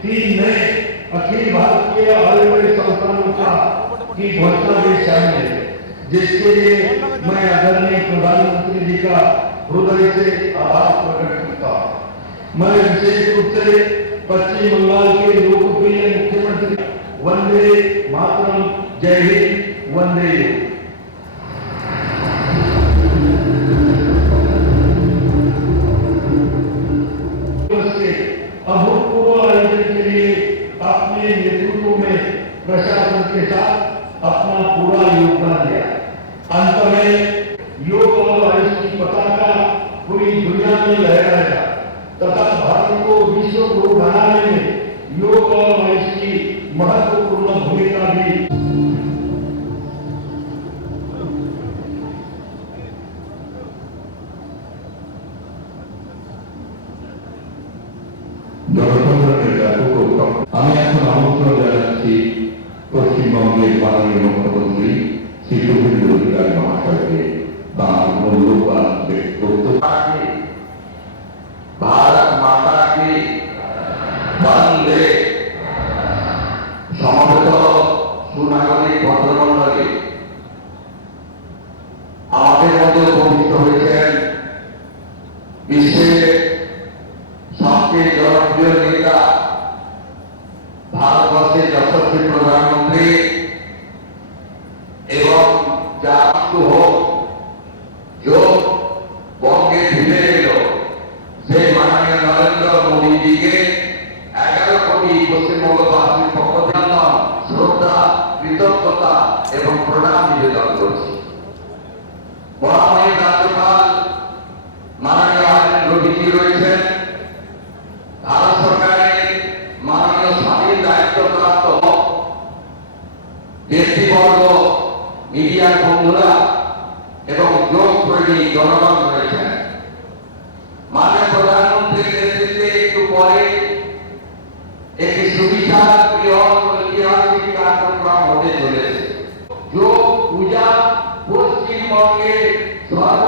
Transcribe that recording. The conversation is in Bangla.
3 नए अखिल भारतीय आयुर्वेद संस्थानों का की घोषणा भी शामिल है, जिसके लिए मैं आदरणीय प्रधानमंत्री जी का हृदय से आभार प्रकट करता हूँ। मैं विशेष रूप से पश्चिम बंगाल के लोकप्रिय मुख्यमंत्री वंदे मातरम, जय हिंद, वंदे अभूतपूर्व आयोजन के लिए अपने नेतृत्व में प्रशासन के साथ अपना पूरा योगदान दिया। अंत में योग और आयुष की पताका पूरी दुनिया में लहराया तथा भारत को विश्व गुरु बनाने में योग और आयुष की महत्वपूर्ण भूमिका भी। আমি এখন আমন্ত্রণ জানাচ্ছি পশ্চিমবঙ্গের মাননীয় মুখ্যমন্ত্রী শ্রী শুভেন্দু অধিকারী মহাশয়কে তাঁর মূল্যবান বক্তব্য। भारत माता की वंदे। समवेत सुनागरिक भद्रमंडলী, আমাদের মধ্যে উপস্থিত হয়েছেন বিশ্বের সবচেয়ে জনপ্রিয় নেতা, ভারতবর্ষের যশস্বী প্রধানমন্ত্রী এবং যার হোক जो বঙ্গে ফিরে এলো সেই মাননীয় নরেন্দ্র মোদীজিকে 11 কোটি পশ্চিমবঙ্গবাসীর পক্ষ থেকে শ্রদ্ধা, কৃতজ্ঞতা এবং প্রণাম নিবেদন করছি। মহামহিম রাজ্যপাল মাননীয় আইন রবিজি রয়েছেন, ভারত সরকারের মাননীয় স্বাধীন দায়িত্বপ্রাপ্ত ব্যক্তিবর্গ, মিডিয়ার বন্ধুরা এবং যোগ প্রেমী জনগণ রয়েছেন। মাননীয় প্রধানমন্ত্রীর নেতৃত্বে একটু পরে একটি সুবিশাল বৃহৎ ঐতিহাসিক কার্যক্রম হতে চলেছে। যোগ পূজা পশ্চিমবঙ্গের সর্ব